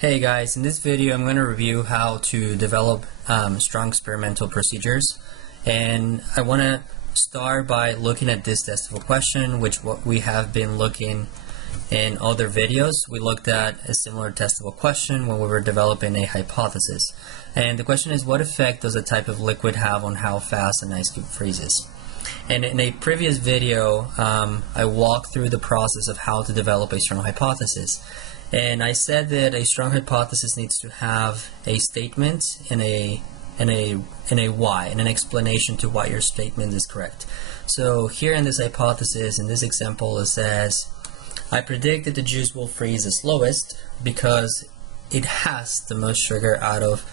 Hey guys, in this video I'm going to review how to develop strong experimental procedures, and I want to start by looking at this testable question, which what we have been looking in other videos. We looked at a similar testable question when we were developing a hypothesis, and the question is, what effect does a type of liquid have on how fast an ice cube freezes? And in a previous video I walked through the process of how to develop a strong hypothesis. And I said that a strong hypothesis needs to have a statement and a why, and an explanation to why your statement is correct. So here in this hypothesis, in this example, it says, I predict that the juice will freeze the slowest because it has the most sugar out of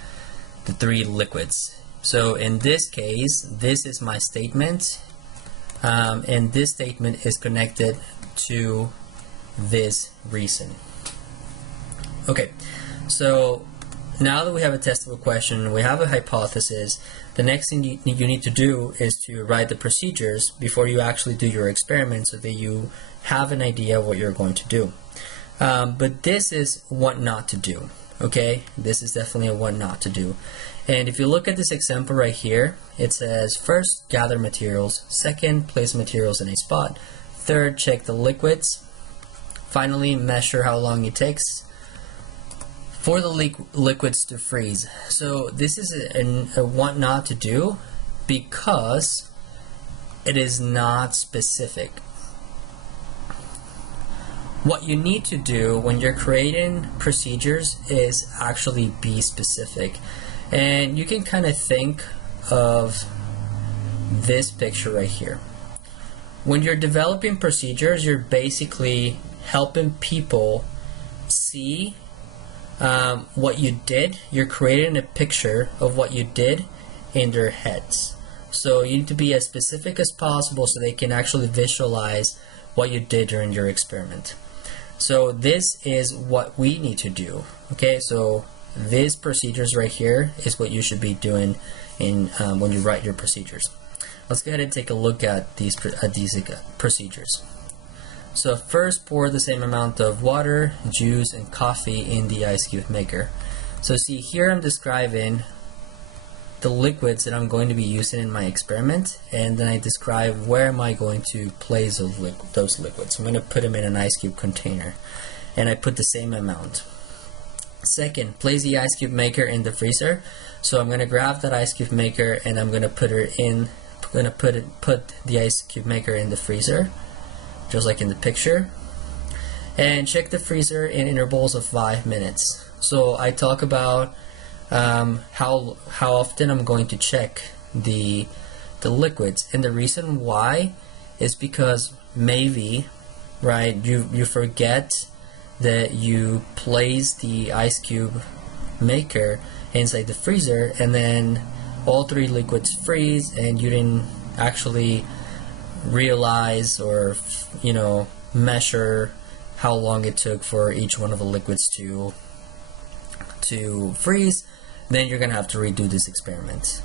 the three liquids. So in this case, this is my statement, and this statement is connected to this reason. Okay, so now that we have a testable question, we have a hypothesis, the next thing you need to do is to write the procedures before you actually do your experiment so that you have an idea of what you're going to do. But this is what not to do, okay? This is definitely a what not to do. And if you look at this example right here, it says, first, gather materials. Second, place materials in a spot. Third, check the liquids. Finally, measure how long it takes for the liquids to freeze. So this is a what not to do because it is not specific. What you need to do when you're creating procedures is actually be specific. And you can kind of think of this picture right here. When you're developing procedures, you're basically helping people see what you did. You're creating a picture of what you did in their heads. So you need to be as specific as possible so they can actually visualize what you did during your experiment. So this is what we need to do. Okay, so these procedures right here is what you should be doing in when you write your procedures. Let's go ahead and take a look at these procedures. So first, pour the same amount of water, juice, and coffee in the ice cube maker. So see, here I'm describing the liquids that I'm going to be using in my experiment, and then I describe where am I going to place those liquids. I'm going to put them in an ice cube container, and I put the same amount. Second, place the ice cube maker in the freezer. So I'm going to grab that ice cube maker and I'm going to put the ice cube maker in the freezer, just like in the picture, and check the freezer in intervals of 5 minutes. So I talk about how often I'm going to check the liquids, and the reason why is because maybe, right, you forget that you place the ice cube maker inside the freezer, and then all three liquids freeze, and you didn't actually realize or measure how long it took for each one of the liquids to freeze. Then you're gonna have to redo this experiment.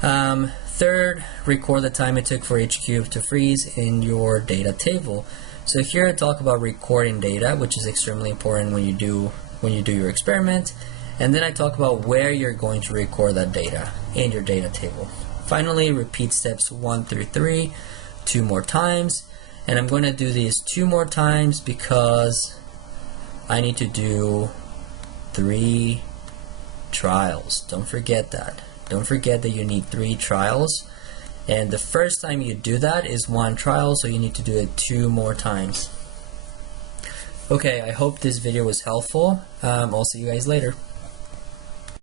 Third, record the time it took for each cube to freeze in your data table. So here I talk about recording data, which is extremely important when you do your experiment, and then I talk about where you're going to record that data in your data table. Finally, repeat steps 1 through 3 2 more times, and I'm going to do these 2 more times because I need to do 3 trials. Don't forget that. Don't forget that you need 3 trials. And the first time you do that is 1 trial, so you need to do it 2 more times. Okay, I hope this video was helpful. I'll see you guys later.